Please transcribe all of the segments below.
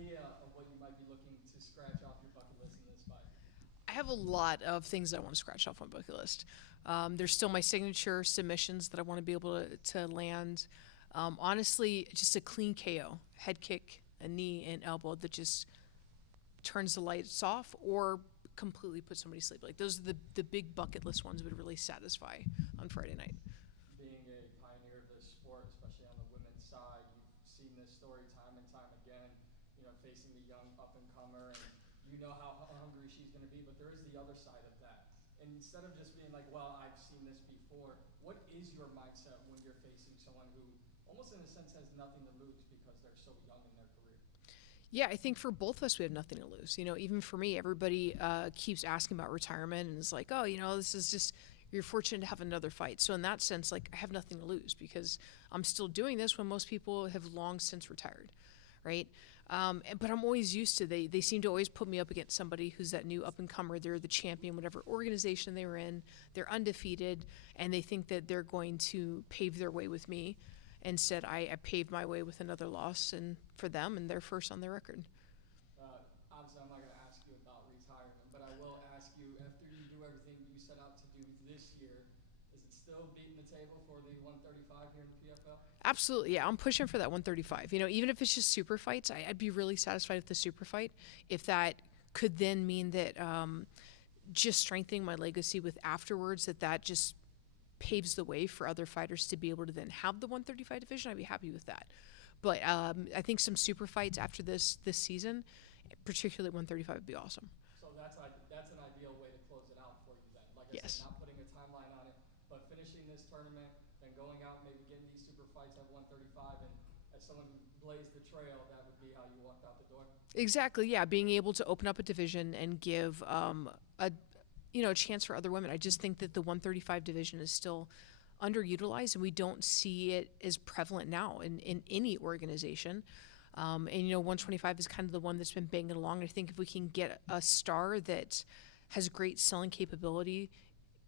idea of what you might be looking to scratch off your bucket list in this fight? I have a lot of things that I want to scratch off my bucket list. There's still my signature submissions that I want to be able to land. Honestly, just a clean KO, head kick, a knee, and elbow that just turns the lights off or completely puts somebody to sleep. Like those are the big bucket list ones that would really satisfy on Friday night. Being a pioneer of this sport, especially on the women's side, you've seen this story time and time again, facing the young up-and-comer, and you know how hungry she's going to be, but there is the other side of that. And instead of just being like, well, I've seen this before, what is your mindset when you're facing someone who almost in a sense has nothing to lose because they're so young in their career? Yeah, I think for both of us, we have nothing to lose. Even for me, everybody keeps asking about retirement and it's like, oh, this is just, you're fortunate to have another fight. So in that sense, like I have nothing to lose because I'm still doing this when most people have long since retired, right? But I'm always used to, they seem to always put me up against somebody who's that new up-and-comer. They're the champion, whatever organization they were in. They're undefeated, and they think that they're going to pave their way with me. Instead, I paved my way with another loss and for them, and they're first on their record. Obviously, I'm not going to ask you about retirement, but I will ask you, after you do everything you set out to do this year, is it still beating the table for the 135 here in the PFL? Absolutely, yeah. I'm pushing for that 135. Even if it's just super fights, I'd be really satisfied with the super fight. If that could then mean that just strengthening my legacy with afterwards, that just paves the way for other fighters to be able to then have the 135 division, I'd be happy with that. But I think some super fights after this season, particularly 135, would be awesome. So that's an ideal way to close it out for you then. Like I Yes. said, not putting a timeline on it, but finishing this tournament, then going out, maybe getting these super fights at 135, and as someone who blazed the trail, that would be how you walked out the door. Exactly, yeah. Being able to open up a division and give a chance for other women. I just think that the 135 division is still underutilized, and we don't see it as prevalent now in any organization. And 125 is kind of the one that's been banging along. I think if we can get a star that has great selling capability,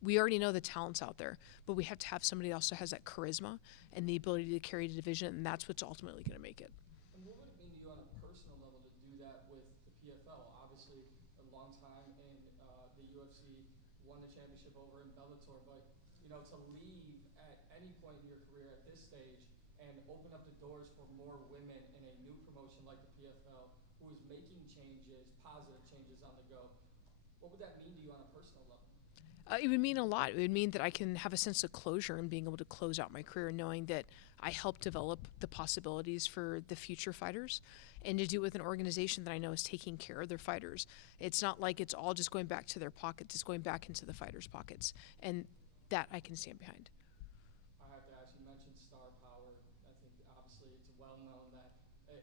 we already know the talent's out there, but we have to have somebody that also has that charisma and the ability to carry the division, and that's what's ultimately going to make it. And what would it mean to you on a personal level to do that with the PFL? Obviously, a long time in the UFC, won the championship over in Bellator, but to leave at any point in your career at this stage and open up the doors for more women in a new promotion like the PFL, who is making changes, positive changes on the go, what would that mean to you on a personal level? It would mean a lot. It would mean that I can have a sense of closure and being able to close out my career, knowing that I helped develop the possibilities for the future fighters, and to do it with an organization that I know is taking care of their fighters. It's not like it's all just going back to their pockets. It's going back into the fighters' pockets, and that I can stand behind. I have to ask, you mentioned star power. I think obviously it's well known that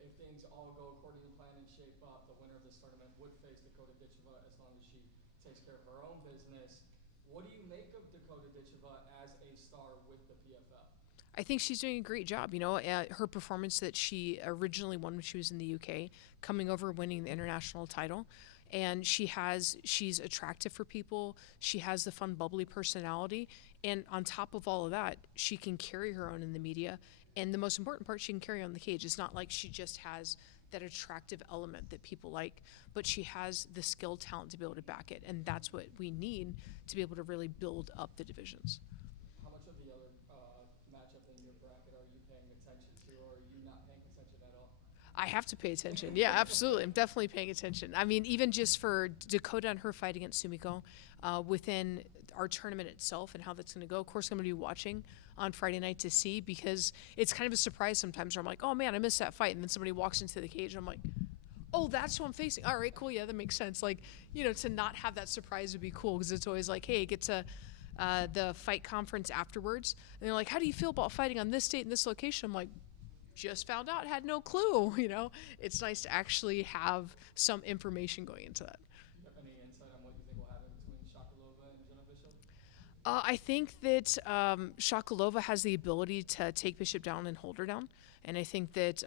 if things all go according to plan and shape up, the winner of this tournament would face Dakota Ditcheva as long as she takes care of her own business. What do you make of Dakota Ditcheva as a star with the PFL? I think she's doing a great job. Her performance that she originally won when she was in the UK, coming over, winning the international title. And she's attractive for people. She has the fun, bubbly personality. And on top of all of that, she can carry her own in the media. And the most important part, she can carry on the cage. It's not like she just has that attractive element that people like, but she has the skill, talent to be able to back it. And that's what we need to be able to really build up the divisions. How much of the other matchup in your bracket are you paying attention to, or are you not paying attention at all? I have to pay attention. Yeah, absolutely. I'm definitely paying attention. I mean, even just for Dakota and her fight against Sumiko, within our tournament itself and how that's going to go. Of course, I'm going to be watching on Friday night to see, because it's kind of a surprise sometimes where I'm like, oh man, I missed that fight. And then somebody walks into the cage and I'm like, oh, that's who I'm facing. All right, cool. Yeah, that makes sense. Like, to not have that surprise would be cool, because it's always like, hey, get to the fight conference afterwards. And they're like, how do you feel about fighting on this date and this location? I'm like, just found out, had no clue. It's nice to actually have some information going into that. Do you have any insight on what you think will happen between Shakalova and Jena Bishop? I think that Shakalova has the ability to take Bishop down and hold her down. And I think that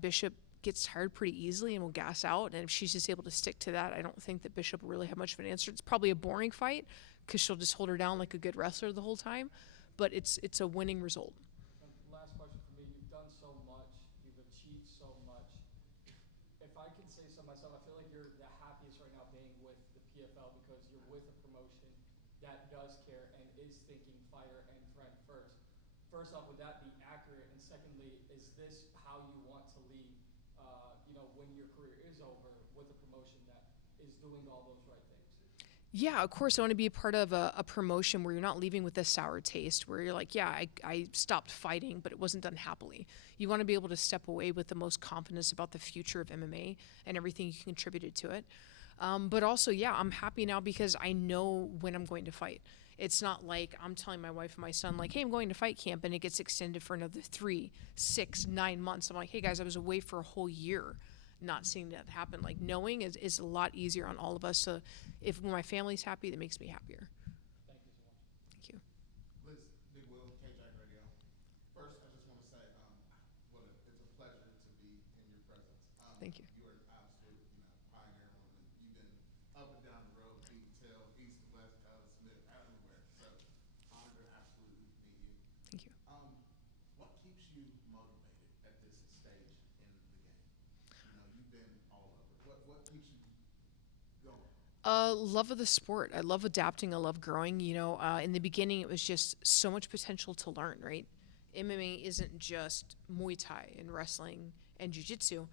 Bishop gets tired pretty easily and will gas out. And if she's just able to stick to that, I don't think that Bishop will really have much of an answer. It's probably a boring fight because she'll just hold her down like a good wrestler the whole time. But it's a winning result. Last question for me. You've done so much. You've achieved so much. If I could is thinking fighter and friend first. First off, would that be accurate? And secondly, is this how you want to lead, when your career is over with a promotion that is doing all those right things? Yeah, of course, I want to be a part of a promotion where you're not leaving with a sour taste, where you're like, yeah, I stopped fighting, but it wasn't done happily. You want to be able to step away with the most confidence about the future of MMA and everything you contributed to it. But also, yeah, I'm happy now because I know when I'm going to fight. It's not like I'm telling my wife and my son, like, hey, I'm going to fight camp, and it gets extended for another 3, 6, 9 months. I'm like, hey, guys, I was away for a whole year not seeing that happen. Like, knowing is a lot easier on all of us. So if my family's happy, that makes me happier. Thank you so much. Thank you. Liz, Big Will, KJAC Radio. First, I just want to say, it's a pleasure to be in your presence. Thank you. You are an absolute, pioneer woman. You've been up and down the road, beat tail, east and west, Smith, everywhere. So, honored to absolutely meet you. Thank you. What keeps you motivated at this stage in the game? You've been all over. What keeps you going? Love of the sport. I love adapting. I love growing. In the beginning, it was just so much potential to learn, right? MMA isn't just Muay Thai and wrestling and jiu-jitsu.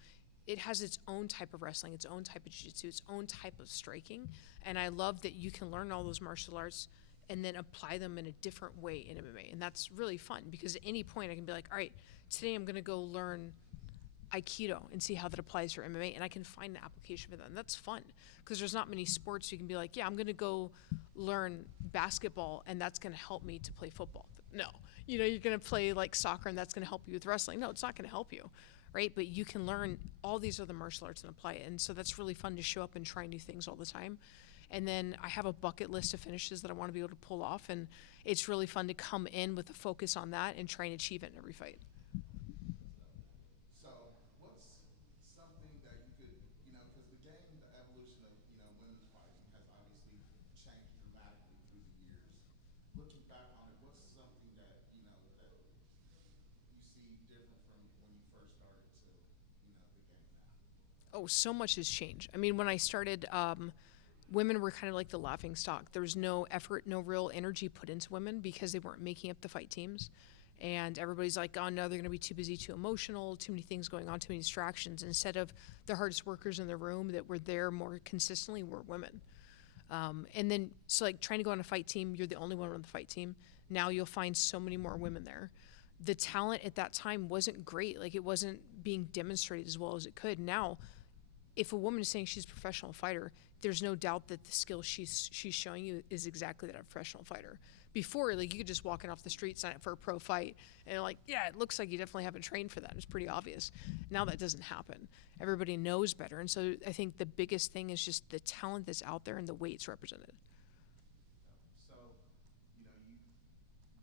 It has its own type of wrestling, its own type of jiu-jitsu, its own type of striking. And I love that you can learn all those martial arts and then apply them in a different way in MMA. And that's really fun because at any point I can be like, all right, today I'm going to go learn Aikido and see how that applies for MMA, and I can find an application for that. And that's fun because there's not many sports you can be like, yeah, I'm going to go learn basketball and that's going to help me to play football. No, you're going to play like soccer and that's going to help you with wrestling. No, it's not going to help you, right? But you can learn all these other martial arts and apply it. And so that's really fun to show up and try new things all the time. And then I have a bucket list of finishes that I want to be able to pull off. And it's really fun to come in with a focus on that and try and achieve it in every fight. Oh, so much has changed. I mean, when I started, women were kind of like the laughing stock. There was no effort, no real energy put into women because they weren't making up the fight teams. And everybody's like, oh no, they're going to be too busy, too emotional, too many things going on, too many distractions. Instead of the hardest workers in the room that were there more consistently were women. And then, so like trying to go on a fight team, you're the only one on the fight team. Now you'll find so many more women there. The talent at that time wasn't great. Like it wasn't being demonstrated as well as it could. Now, if a woman is saying she's a professional fighter, there's no doubt that the skill she's showing you is exactly that of a professional fighter. Before, like you could just walk in off the street, sign up for a pro fight, and you're like, yeah, it looks like you definitely haven't trained for that. It's pretty obvious. Now that doesn't happen. Everybody knows better. And so I think the biggest thing is just the talent that's out there and the way it's represented. So, you've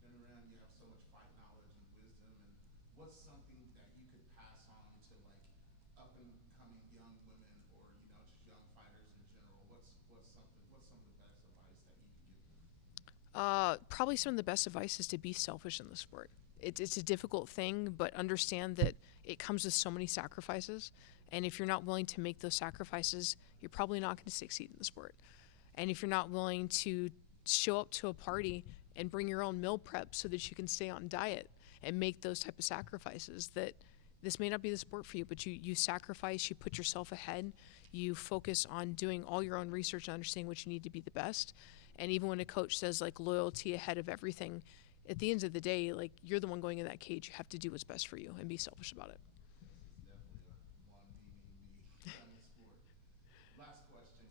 been around, you have so much fight knowledge and wisdom, and what's something that you could pass on to like up and coming young women or, just young fighters in general? What's some of the best advice that you can give them? Probably some of the best advice is to be selfish in the sport. It's a difficult thing, but understand that it comes with so many sacrifices. And if you're not willing to make those sacrifices, you're probably not going to succeed in the sport. And if you're not willing to show up to a party and bring your own meal prep so that you can stay on diet and make those type of sacrifices, that this may not be the sport for you, but you sacrifice, you put yourself ahead, you focus on doing all your own research and understanding what you need to be the best. And even when a coach says like loyalty ahead of everything, at the end of the day, like you're the one going in that cage. You have to do what's best for you and be selfish about it. This is definitely a one me kind of sport. Last question.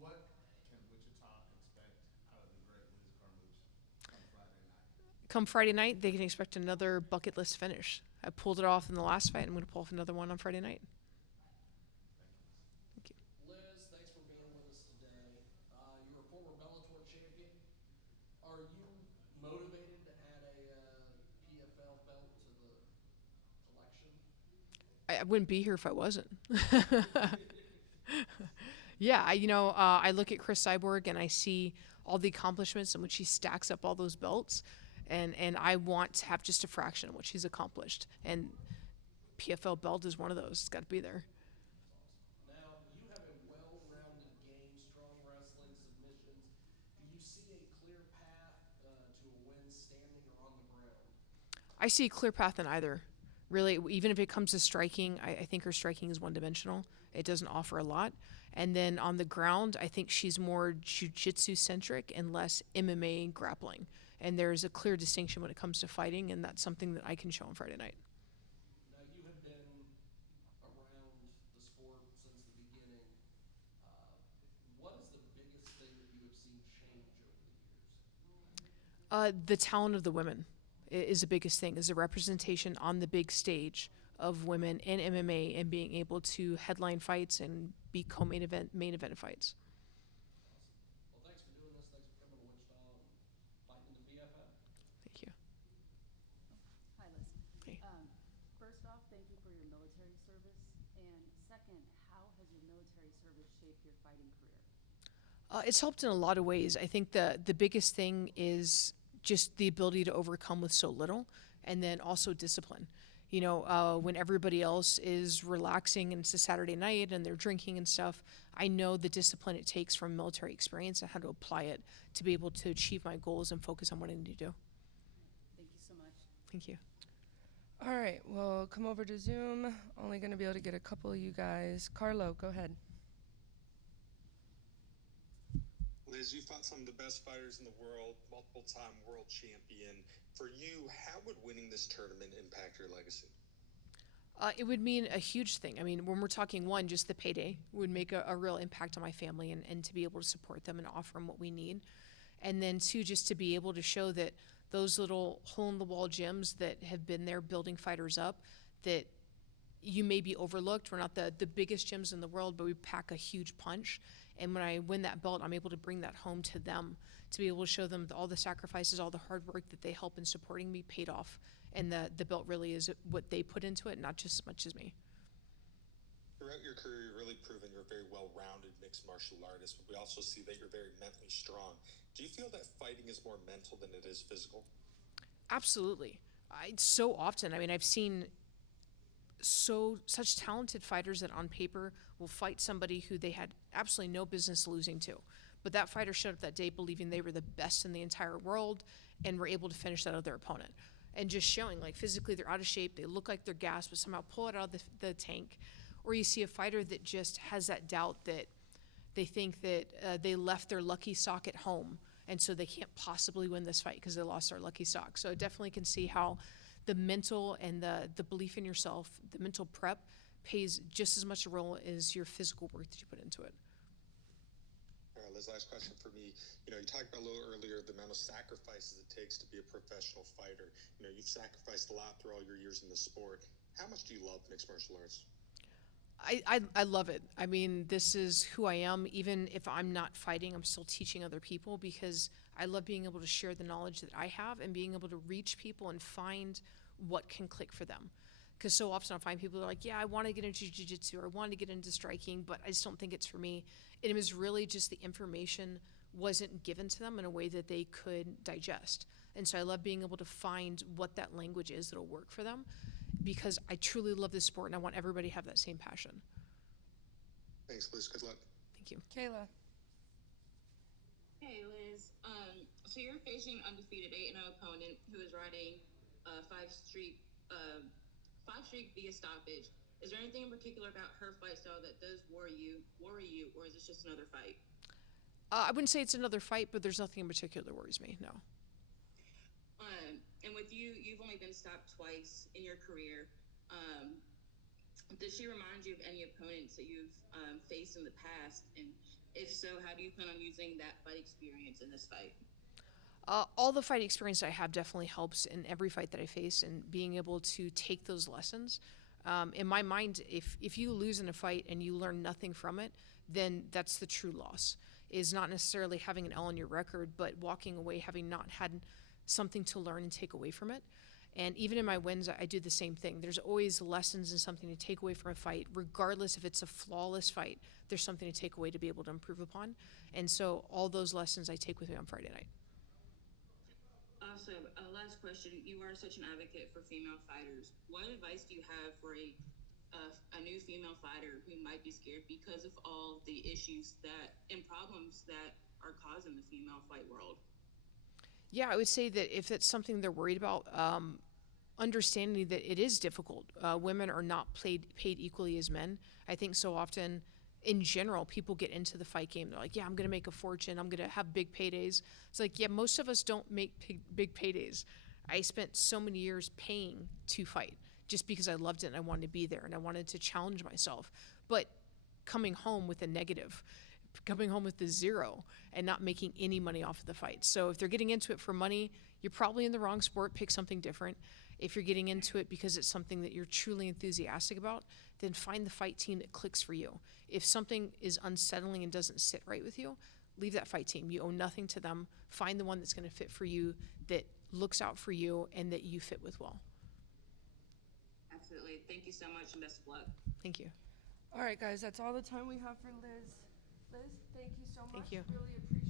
What can Wichita expect out of the great Liz Carmouche come Friday night? Come Friday night, they can expect another bucket list finish. I pulled it off in the last fight. I'm going to pull off another one on Friday night. Thank you. Liz, thanks for being with us today. You're a former Bellator champion. Are you motivated to add a PFL belt to the collection? I wouldn't be here if I wasn't. Yeah, I look at Chris Cyborg and I see all the accomplishments in which he stacks up all those belts. And I want to have just a fraction of what she's accomplished. And PFL belt is one of those. It's got to be there. Now, you have a well-rounded game, strong wrestling, submissions. Do you see a clear path standing or on the ground? I see a clear path in either. Really, even if it comes to striking, I think her striking is one-dimensional. It doesn't offer a lot. And then on the ground, I think she's more jiu-jitsu-centric and less MMA grappling. And there's a clear distinction when it comes to fighting, and that's something that I can show on Friday night. Now, you have been around the sport since the beginning. What is the biggest thing that you have seen change over the years? The talent of the women is the biggest thing, is the representation on the big stage of women in MMA and being able to headline fights and be main event fights. Well, thanks for doing this. Thanks for coming to Wichita and fighting in the PFL. Thank you. Hi, Liz. Hey. First off, thank you for your military service. And second, how has your military service shaped your fighting career? It's helped in a lot of ways. I think the biggest thing is just the ability to overcome with so little, and then also discipline. You know, when everybody else is relaxing and it's a Saturday night and they're drinking and stuff, I know the discipline it takes from military experience and how to apply it to be able to achieve my goals and focus on what I need to do. Thank you so much. Thank you. All right, well, come over to Zoom. Only going to be able to get a couple of you guys. Carlo, go ahead. Liz, you fought some of the best fighters in the world, multiple-time world champion. For you, how would winning this tournament impact your legacy? It would mean a huge thing. I mean, when we're talking one, just the payday would make a real impact on my family and to be able to support them and offer them what we need. And then two, just to be able to show that those little hole-in-the-wall gyms that have been there building fighters up, that you may be overlooked. We're not the biggest gyms in the world, but we pack a huge punch. And when I win that belt, I'm able to bring that home to them, to be able to show them all the sacrifices, all the hard work that they help in supporting me paid off. And the belt really is what they put into it, not just as much as me. Throughout your career, you've really proven you're a very well-rounded mixed martial artist, but we also see that you're very mentally strong. Do you feel that fighting is more mental than it is physical? Absolutely. So often, I mean, I've seen such talented fighters that on paper will fight somebody who they had absolutely no business losing to. But that fighter showed up that day believing they were the best in the entire world and were able to finish that out of their opponent. And just showing, like, physically they're out of shape, they look like they're gassed, but somehow pull it out of the tank. Or you see a fighter that just has that doubt that they think that they left their lucky sock at home, and so they can't possibly win this fight because they lost their lucky sock. So I definitely can see how the mental and the belief in yourself, the mental prep, plays just as much a role as your physical work that you put into it. All right, Liz, last question for me. You know, you talked about a little earlier the amount of sacrifices it takes to be a professional fighter. You know, you've sacrificed a lot through all your years in the sport. How much do you love mixed martial arts? I love it. I mean, this is who I am. Even if I'm not fighting, I'm still teaching other people because I love being able to share the knowledge that I have and being able to reach people and find what can click for them. Because so often I find people that are like, yeah, I want to get into jiu-jitsu or I want to get into striking, but I just don't think it's for me. And it was really just the information wasn't given to them in a way that they could digest. And so I love being able to find what that language is that'll work for them, because I truly love this sport and I want everybody to have that same passion. Thanks, Liz. Good luck. Thank you. Kayla. Hey, Liz. So you're facing an undefeated 8-0 opponent who is riding five streak via stoppage. Is there anything in particular about her fight style that does worry you, or is this just another fight? I wouldn't say it's another fight, but there's nothing in particular that worries me, no. And with you, you've only been stopped twice in your career. Does she remind you of any opponents that you've faced in the past? And if so, how do you plan on using that fight experience in this fight? All the fight experience I have definitely helps in every fight that I face, and being able to take those lessons. In my mind, if you lose in a fight and you learn nothing from it, then that's the true loss. Is not necessarily having an L on your record, but walking away having not had something to learn and take away from it. And even in my wins, I do the same thing. There's always lessons and something to take away from a fight, regardless if it's a flawless fight. There's something to take away to be able to improve upon. And so all those lessons I take with me on Friday night. Also, last question. You are such an advocate for female fighters. What advice do you have for a new female fighter who might be scared because of all the issues and problems that are caused in the female fight world? Yeah, I would say that if it's something they're worried about, understanding that it is difficult. Women are not paid equally as men. I think so often, in general, people get into the fight game. They're like, yeah, I'm going to make a fortune. I'm going to have big paydays. It's like, yeah, most of us don't make big paydays. I spent so many years paying to fight just because I loved it and I wanted to be there and I wanted to challenge myself. But coming home with a negative, coming home with the zero and not making any money off of the fight. So if they're getting into it for money, you're probably in the wrong sport. Pick something different. If you're getting into it because it's something that you're truly enthusiastic about, then find the fight team that clicks for you. If something is unsettling and doesn't sit right with you, leave that fight team. You owe nothing to them. Find the one that's going to fit for you, that looks out for you, and that you fit with well. Absolutely. Thank you so much and best of luck. Thank you. All right, guys, that's all the time we have for Liz. Liz, thank you so much. Thank you. Really appreciate